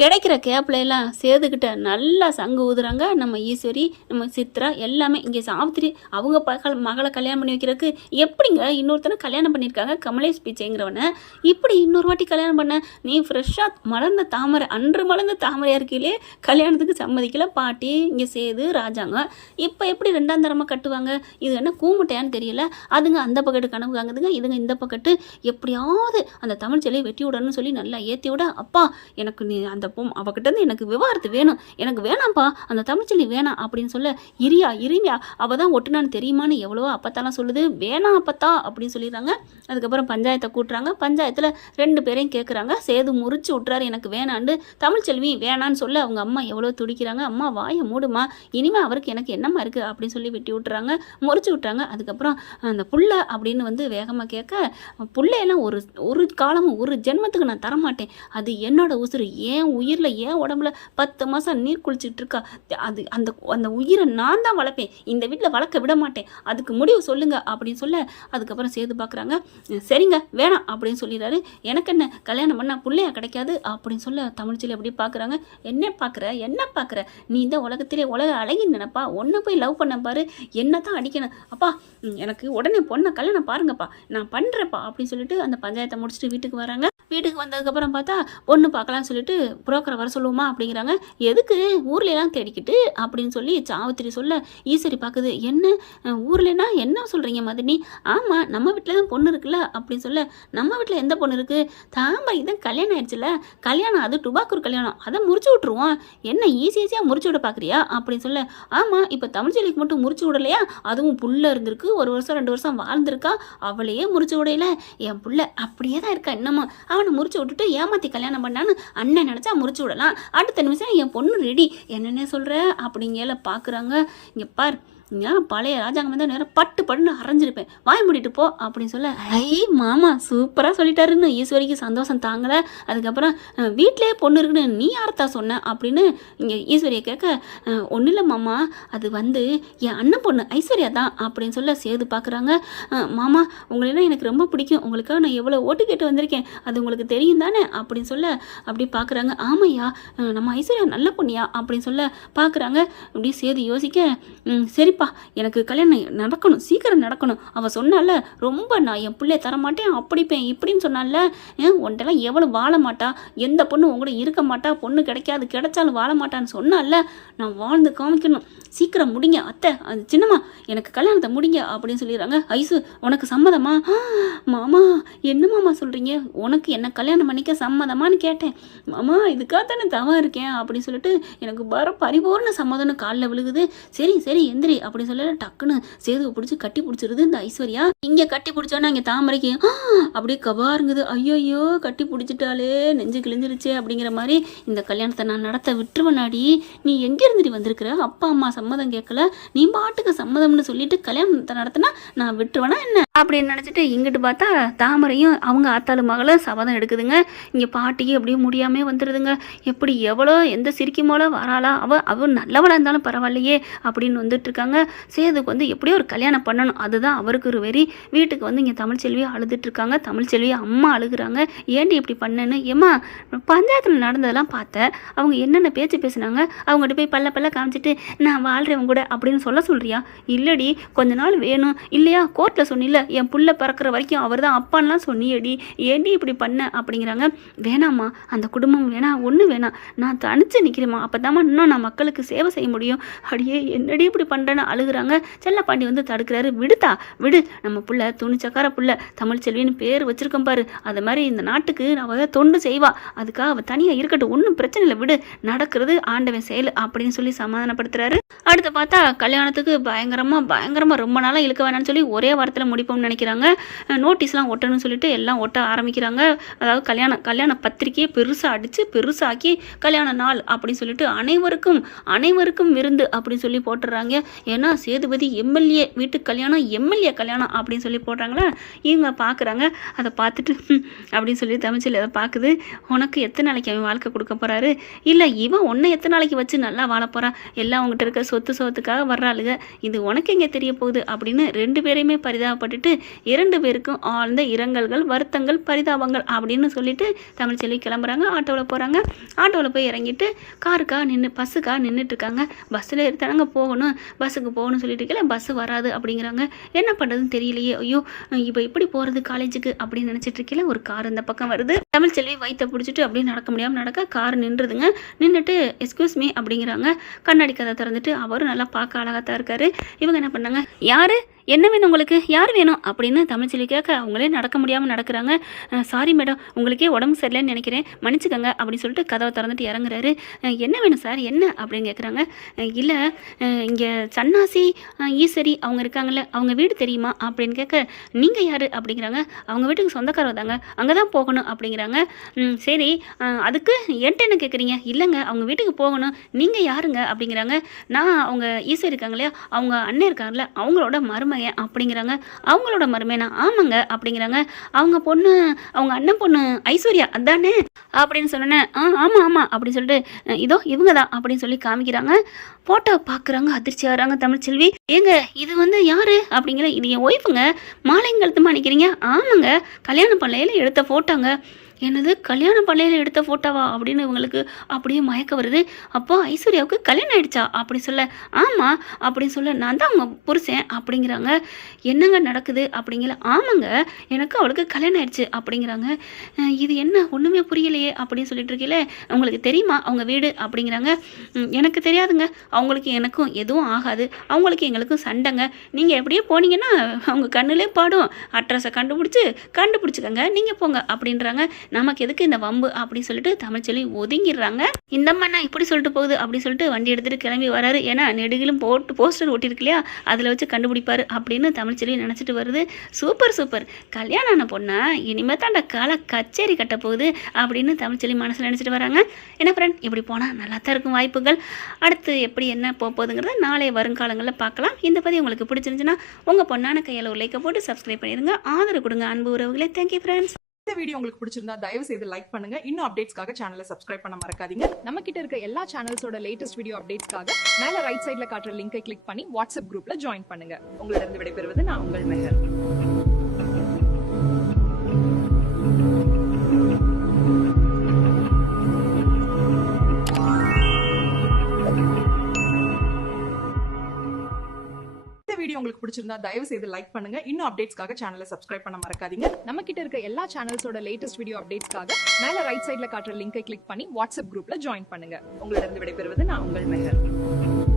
கிடைக்கிற கேப்ல எல்லாம் சேதுக்கிட்ட நல்லா சங்கு ஊதுறாங்க நம்ம ஈஸ்வரி, நம்ம சித்ரா எல்லாமே. இங்கே சாவித்திரி அவங்க மகளை கல்யாணம் பண்ணி வைக்கிறதுக்கு எப்படிங்க இன்னொருத்தனை கல்யாணம் பண்ணியிருக்காங்க, கமலேஷ் பிச்சைங்கிறவனை இப்படி இன்னொரு வாட்டி கல்யாணம் பண்ண? நீ ஃப்ரெஷ்ஷாக மலர்ந்த தாமரை, அன்று மலர்ந்த தாமரையாக இருக்கையிலே கல்யாணத்துக்கு சம்மதிக்கல பாட்டி. இங்கே சேது ராஜாங்க இப்போ எப்படி ரெண்டாம் தரமாக கட்டுவாங்க? இது என்ன கூமுட்டையான்னு தெரியல. அதுங்க அந்த பக்கத்து கனவு காங்குதுங்க, இதுங்க இந்த பக்கத்து. எப்படியாவது அந்த தமிழ் செல்லியை வெட்டி விடணும்னு சொல்லி நல்லா ஏற்றி விட, அப்பா எனக்கு நீ அந்த அவகிட்டேருந்து எனக்கு விவாகரத்து வேணும், எனக்கு வேணாம்ப்பா அந்த தமிழ்ச்செல்வி வேணாம் அப்படின்னு சொல்ல, இரியா அவள் தான் ஒட்டுனான்னு தெரியுமான்னு எவ்வளவோ அப்பத்தாலாம் சொல்லுது. வேணாம் அப்பத்தா அப்படின்னு சொல்லிடுறாங்க. அதுக்கப்புறம் பஞ்சாயத்தை கூட்டுறாங்க. பஞ்சாயத்தில் 2 பேரையும் கேட்குறாங்க. சேது முறிச்சு விட்றாரு எனக்கு வேணான்னு. தமிழ்ச்செல்வி வேணான்னு சொல்ல அவங்க அம்மா எவ்வளோ துடிக்கிறாங்க. அம்மா வாயை மூடுமா, இனிமேல் அவருக்கு எனக்கு என்னம்மா இருக்குது அப்படின்னு சொல்லி வெட்டி விட்டுறாங்க, முறிச்சு விட்றாங்க. அதுக்கப்புறம் அந்த புள்ள அப்படின்னு வந்து வேகமாக கேட்க, புள்ளையெல்லாம் ஒரு காலமும் ஒரு ஜென்மத்துக்கு நான் தரமாட்டேன், அது என்னோட உசுறு, ஏன் உயிரில் ஏன் உடம்புல 10 மாதம் நீர் குளிச்சுட்டு இருக்கா, அது அந்த அந்த உயிரை நான் தான் வளர்ப்பேன், இந்த வீட்டில் வளர்க்க விட மாட்டேன், அதுக்கு முடிவு சொல்லுங்க அப்படின்னு சொல்ல, அதுக்கப்புறம் சேது பார்க்குறாங்க. சரிங்க வேணாம் அப்படின்னு சொல்லிடுறாரு. எனக்கு என்ன கல்யாணம் பண்ணால் பிள்ளையா கிடைக்காது அப்படின்னு சொல்ல, தமிழ்ச்செல்வி அப்படி பார்க்குறாங்க. என்ன பார்க்குற நீ இந்த உலகத்திலே உலக அழகி நினைப்பா, ஒன்று போய் லவ் பண்ண பாரு, என்ன தான் அடிக்கணும் அப்பா, எனக்கு உடனே பொண்ணை கல்யாணம் பாருங்கப்பா, நான் பண்ணுறேப்பா அப்படின்னு சொல்லிட்டு அந்த பஞ்சாயத்தை முடிச்சுட்டு வீட்டுக்கு வராங்க. வீட்டுக்கு வந்ததுக்கப்புறம் பார்த்தா பொண்ணு பார்க்கலான்னு சொல்லிட்டு புரோக்கரை வர சொல்லுவோமா அப்படிங்கிறாங்க. எதுக்கு ஊர்லலாம் தேடிக்கிட்டு அப்படின்னு சொல்லி சாவித்திரி சொல்ல, ஈஸ்வரி பார்க்குது. என்ன ஊர்லனா என்ன சொல்கிறீங்க மதினி? ஆமாம் நம்ம வீட்டில் தான் பொண்ணு இருக்குல்ல அப்படின்னு சொல்ல, நம்ம வீட்டில் எந்த பொண்ணு இருக்குது? தாம்பா இதான் கல்யாணம் ஆயிடுச்சுல, கல்யாணம் அது டுபாக்கூர் கல்யாணம், அதை முறிச்சு விட்ருவோம், என்ன ஈஸியாக முறிச்சு விட பார்க்குறியா அப்படின்னு சொல்ல, ஆமாம் இப்போ தமிழ்ச்செல்விக்கு மட்டும் முறிச்சு விடலையா, அதுவும் புள்ள இருந்திருக்கு, 1 வருஷம் 2 வருஷம் வாழ்ந்திருக்கா, அவளையே முறிச்சு விடையில என் புள்ள அப்படியே தான் இருக்கா இன்னமும், அவனை முறிச்சு விட்டுட்டு ஏமாற்றி கல்யாணம் பண்ணான்னு அண்ணன் நினச்சா முறிச்சு விடலாம், அடுத்த நிமிஷம் என் பொண்ணு ரெடி, என்னென்ன சொல்கிற அப்படிங்கல பார்க்குறாங்க. இங்கே பார், நேரம் பழைய ராஜாங்க வந்து நேரம் பட்டுன்னு அரைஞ்சிருப்பேன், வாய் மூடிட்டு போ அப்படின்னு சொல்ல, ஐ மாமா சூப்பராக சொல்லிட்டாருன்னு ஈஸ்வரிக்கு சந்தோஷம் தாங்கலை. அதுக்கப்புறம் வீட்டிலேயே பொண்ணு இருக்குன்னு நீ யார்த்தா சொன்ன அப்படின்னு இங்கே ஈஸ்வரியை கேட்க, ஒன்றும் இல்லை மாமா, அது வந்து என் அண்ணன் பொண்ணு ஐஸ்வர்யா தான் அப்படின்னு சொல்ல, சேது பார்க்குறாங்க. மாமா உங்களெல்லாம் எனக்கு ரொம்ப பிடிக்கும், உங்களுக்காக நான் எவ்வளோ ஓட்டு கேட்டு வந்திருக்கேன், அது உங்களுக்கு தெரியும் தானே அப்படின்னு சொல்ல, அப்படி பார்க்குறாங்க. ஆமையா நம்ம ஐஸ்வர்யா நல்ல பொண்ணியா அப்படின்னு சொல்ல பார்க்குறாங்க. அப்படி சேது யோசிக்க, சரிப்பா எனக்கு கல்யாணம் நடக்கணும், சீக்கிரம் நடக்கணும், அவள் சொன்னால ரொம்ப நான் என் பிள்ளைய தரமாட்டேன் அப்படிப்பேன் இப்படின்னு சொன்னால, உன்ட்டெல்லாம் எவ்வளோ வாழ மாட்டா, எந்த பொண்ணு உங்கள்கூட இருக்க மாட்டா, பொண்ணு கிடைக்காது, கிடைச்சாலும் வாழ மாட்டான்னு சொன்னால, நான் வாழ்ந்து காமிக்கணும், சீக்கிரம் முடிங்க அத்தை, அது சின்னம்மா எனக்கு கல்யாணத்தை முடிங்க அப்படின்னு சொல்லிடுறாங்க. ஐசு உனக்கு சம்மதமா? மாமா என்ன மாமா சொல்கிறீங்க, உனக்கு என்ன கல்யாணம் பண்ணிக்க சம்மதமானு கேட்டேன். மாமா இதுக்காக தானே தவம் இருக்கேன் அப்படின்னு சொல்லிட்டு எனக்கு பரிபூர்ண சம்மதம்னு காலில் விழுகுது. சரி எந்திரி அப்படின்னு சொல்ல, டக்குன்னு சேதுவை பிடிச்சி கட்டி பிடிச்சிருது இந்த ஐஸ்வர்யா. இங்கே கட்டி பிடிச்சோன்னா இங்கே தாமரைக்கு அப்படியே கபாருங்குது. ஐயோ கட்டி பிடிச்சிட்டாலே, நெஞ்சு கிழிஞ்சிருச்சே அப்படிங்கிற மாதிரி, இந்த கல்யாணத்தை நான் நடத்த விட்டுருவனாடி, நீ எங்கே இருந்துட்டு வந்திருக்கிற, அப்பா அம்மா சம்மதம் கேட்கல, நீ பாட்டுக்கு சம்மதம்னு சொல்லிட்டு கல்யாணத்தை நடத்தினா நான் விட்டுருவேனா என்ன அப்படின்னு நினச்சிட்டு இங்கிட்டு பார்த்தா தாமரையும் அவங்க ஆத்தாளு மகளும் சபதம் எடுக்குதுங்க. இங்கே பாட்டிக்கு அப்படியே முடியாமல் வந்துடுதுங்க. எப்படி எவ்வளோ எந்த சிரிக்குமோல வராளா, அவள் நல்லவளாக இருந்தாலும் பரவாயில்லையே அப்படின்னு வந்துட்டு இருக்காங்க. சேதுக்கு வந்து எப்படியோ ஒரு கல்யாணம் பண்ணணும், அதுதான் அவருக்கு ஒரு வெறி. வீட்டுக்கு வந்து இங்கே தமிழ்ச்செல்வியை அழுதுட்டு இருக்காங்க. தமிழ்ச்செல்வியை அம்மா அழுகுறாங்க. ஏண்டி இப்படி பண்ணேன்னு. ஏம்மா பஞ்சாயத்தில் நடந்ததெல்லாம் பார்த்தேன், அவங்க என்னென்ன பேச்சு பேசுனாங்க, அவங்ககிட்ட போய் பல்ல காமிச்சிட்டு நான் வாழ்கிறவங்க கூட அப்படின்னு சொல்றியா? இல்லடி கொஞ்ச நாள் வேணும் இல்லையா, கோர்ட்டில் சொன்னில்ல என் புள்ள பறக்கிற வரைக்கும் அவர் தான் அப்பான்லாம் சொன்னியடி, ஏண்டி இப்படி பண்ண அப்படிங்கிறாங்க. வேணாம்மா அந்த குடும்பம் வேணாம், ஒன்றும் வேணாம், நான் தனிச்சு நிற்கிறேம்மா, அப்போ தாம்மா இன்னும் நான் மக்களுக்கு சேவை செய்ய முடியும். அடியே என்னடி இப்படி பண்ணுறேன்னு அழுகுறாங்க. செல்லப்பாண்டி வந்து தடுக்கிறாரு. விடு, நம்ம புள்ள துணிச்சக்கார புள்ள, தமிழ்ச்செல்வின்னு பேர் வச்சிருக்கோம் பாரு, அது மாதிரி இந்த நாட்டுக்கு அவள் தொண்டு செய்வா, அதுக்காக அவள் தனியாக இருக்கட்டும், ஒன்றும் பிரச்சனை இல்லை, விடு, நடக்கிறது ஆண்டவன் செயல் அப்படின்னு சொல்லி சமாதானப்படுத்துறாரு. அடுத்து பார்த்தா கல்யாணத்துக்கு பயங்கரமாக ரொம்ப நாளாக இழுக்க வேணாம்னு சொல்லி ஒரே வாரத்தில் முடிப்போம்னு நினைக்கிறாங்க. நோட்டீஸ்லாம் ஒட்டணும்னு சொல்லிட்டு எல்லாம் ஒட்ட ஆரம்பிக்கிறாங்க. அதாவது கல்யாண பத்திரிக்கையை பெருசாக அடித்து பெருசாக்கி கல்யாண நாள் அப்படின்னு சொல்லிட்டு அனைவருக்கும் விருந்து அப்படின்னு சொல்லி போட்டுடுறாங்க. ஏன்னா சேதுபதி எம்எல்ஏ வீட்டு கல்யாணம், எம்எல்ஏ கல்யாணம் அப்படின்னு சொல்லி போடுறாங்களா. இவங்க பார்க்குறாங்க. அதை பார்த்துட்டு அப்படின்னு சொல்லி தமிழ்ச்செல்வி அதை பார்க்குது. உனக்கு எத்தனை நாளைக்கு அவன் வாழ்க்கை கொடுக்க போகிறாரு, இல்லை இவன் உன்னை எத்தனை நாளைக்கு வச்சு நல்லா வாழ போகிறான், எல்லாம் அவங்ககிட்ட இருக்க சொத்துக்காக வர்றாளுங்க, இது உனக்கு எங்கே தெரிய போகுது அப்படின்னு 2 பேரையுமே பரிதாபப்பட்டுட்டு 2 பேருக்கும் ஆழ்ந்த இரங்கல்கள், வருத்தங்கள், பரிதாபங்கள் அப்படின்னு சொல்லிட்டு தமிழ்ச்செல்வி கிளம்புறாங்க. ஆட்டோவில் போகிறாங்க. ஆட்டோவில் போய் இறங்கிட்டு பஸ்ஸுக்காக நின்றுட்டு இருக்காங்க. பஸ்ஸில் எடுத்தாங்க போகணும், பஸ்ஸுக்கு போகணும்னு சொல்லிட்டு இருக்கல, பஸ்ஸு வராது அப்படிங்கிறாங்க. என்ன பண்ணுறதுன்னு தெரியலையே, ஐயோ இப்போ எப்படி போகிறது காலேஜுக்கு அப்படின்னு நினச்சிட்டு இருக்கல, ஒரு கார் இந்த பக்கம் வருது. தமிழ்ச்செல்வி வயிற்றை பிடிச்சிட்டு அப்படியே நடக்க முடியாமல் நடக்க கார் நின்றுதுங்க. நின்றுட்டு எக்ஸ்கியூஸ் மீ அப்படிங்கிறாங்க. கண்ணாடி கதை திறந்துட்டு அவரும் நல்லா பார்க்க அழகாத்தான் இருக்காரு. இவங்க என்ன பண்ணாங்க, யாரு என்ன வேணும் உங்களுக்கு, யார் வேணும் அப்படின்னு தமிழ்ச்செல்வி கேட்க அவங்களே நடக்க முடியாமல் நடக்கிறாங்க. சாரி மேடம், உங்களுக்கே உடம்பு சரியில்லைன்னு நினைக்கிறேன், மன்னிச்சுக்கோங்க அப்படின்னு சொல்லிட்டு கதவை திறந்துட்டு இறங்குறாரு. என்ன வேணும் சார், என்ன அப்படின்னு கேட்குறாங்க. இல்லை இங்கே சன்னாசி ஈஸ்வரி அவங்க இருக்காங்கல்ல, அவங்க வீடு தெரியுமா அப்படின்னு கேட்க, நீங்கள் யார் அப்படிங்கிறாங்க. அவங்க வீட்டுக்கு சொந்தக்காரர் தாங்க, அங்கே தான் போகணும் அப்படிங்கிறாங்க. சரி அதுக்கு என்கிட்ட என்ன கேட்குறீங்க, இல்லைங்க அவங்க வீட்டுக்கு போகணும், நீங்கள் யாருங்க அப்படிங்கிறாங்க. நான் அவங்க ஈஸ்வரி இருக்காங்க இல்லையா, அவங்க அண்ணன் இருக்காங்கல்ல, அவங்களோட மருமகன் அப்படிங்கிறாங்க. அவங்களோட மருமேனா, ஆமாங்க அப்படிங்கிறாங்க. அவங்க அண்ணன் பொண்ணு ஐஸ்வர்யா அதானே அப்படின்னு சொன்னேன். ஆமாம் அப்படின்னு சொல்லிட்டு இதோ இவங்க தான் அப்படின்னு சொல்லி காமிக்கிறாங்க. ஃபோட்டோ பார்க்குறாங்க, அதிர்ச்சி ஆகிறாங்க தமிழ்ச்செல்வி. ஏங்க இது யாரு அப்படிங்கிற, இது என் ஒய்ஃபுங்க, மாலைங்கழுத்துமா நினைக்கிறீங்க, ஆமாங்க கல்யாண பண்ணையில் எடுத்த ஃபோட்டோங்க. என்னது கல்யாண பண்ணையில் எடுத்த ஃபோட்டோவா அப்படின்னு இவங்களுக்கு அப்படியே மயக்க வருது. அப்போ ஐஸ்வர்யாவுக்கு கல்யாணம் ஆயிடுச்சா அப்படி சொல்ல, ஆமாம் அப்படின்னு சொல்ல, நான் தான் அவங்க புருஷன் அப்படிங்கிறாங்க. என்னங்க நடக்குது அப்படிங்கிற, ஆமாங்க எனக்கு அவளுக்கு கல்யாணம் ஆயிடுச்சு அப்படிங்கிறாங்க. இது என்ன ஒன்றுமே புரியலையே அப்படின்னு சொல்லிட்டு இருக்கீங்களே, உங்களுக்கு தெரியுமா அவங்க வீடு அப்படிங்கிறாங்க. எனக்கு தெரியாதுங்க, அவங்களுக்கு எனக்கும் எதுவும் ஆகாது, அவங்களுக்கு எங்களுக்கும் சண்டைங்க, நீங்கள் எப்படியே போனீங்கன்னா அவங்க கண்ணுலே பாடும், அட்ரஸை கண்டுபிடிச்சிக்கங்க நீங்கள் போங்க அப்படின்றாங்க. நமக்கு எதுக்கு இந்த வம்பு அப்படின்னு சொல்லிட்டு தமிழ்ச்செல்வி ஒதுங்கிடுறாங்க. இந்த மண்ணா இப்படி சொல்லிட்டு போகுது அப்படி சொல்லிட்டு வண்டி எடுத்துட்டு கிளம்பி வராரு. ஏன்னா நெடுகிலும் போஸ்டர் ஒட்டிருக்கு இல்லையா, அதில் வச்சு கண்டுபிடிப்பாரு அப்படின்னு தமிழ்ச்செல்வி நினச்சிட்டு வருது. சூப்பர் கல்யாணம் ஆன பொண்ணா இனிமே தான் கால கச்சேரி கட்ட போகுது அப்படின்னு தமிழ்ச்செல்வி மனசில் நினச்சிட்டு வராங்க. என்ன ஃப்ரெண்ட், இப்படி போனால் நல்லா தான் இருக்கும் வாய்ப்புகள். அடுத்து எப்படி என்ன போகுதுங்கிறத நாளைய வருங்காலங்களில் பார்க்கலாம். இந்த பதிவு உங்களுக்கு பிடிச்சிருந்துச்சுன்னா உங்கள் பொண்ணான கையில் ஒரு லைக்கை போட்டு சப்ஸ்கிரைப் பண்ணிடுங்க. ஆதரவு கொடுங்க அன்பு உறவுகளே. Thank you friends. இந்த வீடியோ உங்களுக்கு பிடிச்சிருந்தா தயவு செய்து லைக் பண்ணுங்க. இன்னும் அப்டேட்ஸ்க்காக சேனலை சப்ஸ்கிரைப் பண்ண மறக்காதீங்க. நம்ம கிட்ட இருக்க எல்லா சேனல்ஸோட லேட்டஸ்ட் வீடியோ அப்டேட்ஸ்க்காக மேல ரைட் சைடுல காட்டுற லிங்கை கிளிக் பண்ணி வாட்ஸ்அப் குரூப்ல ஜாயின் பண்ணுங்க. உங்களிடம் விடைபெறுவது நான் உங்கள் மெஹர். வீடியோ உங்களுக்கு பிடிச்சிருந்தா தயவு செய்து லைக் பண்ணுங்க. இன்னும் அப்டேட்ஸ்க்காக சேனலை சப்ஸ்கிரைப் பண்ண மறக்காதீங்க. நம்ம கிட்ட இருக்க எல்லா சேனல்ஸோட லேட்டஸ்ட் வீடியோ அப்டேட்ஸ்க்காக மேல ரைட் சைடுல காட்டுற லிங்கை கிளிக் பண்ணி வாட்ஸ்அப் குரூப்ல ஜாயின் பண்ணுங்க. உங்களிடம் விடைபெறுவது நான் உங்கள் மெஹர்.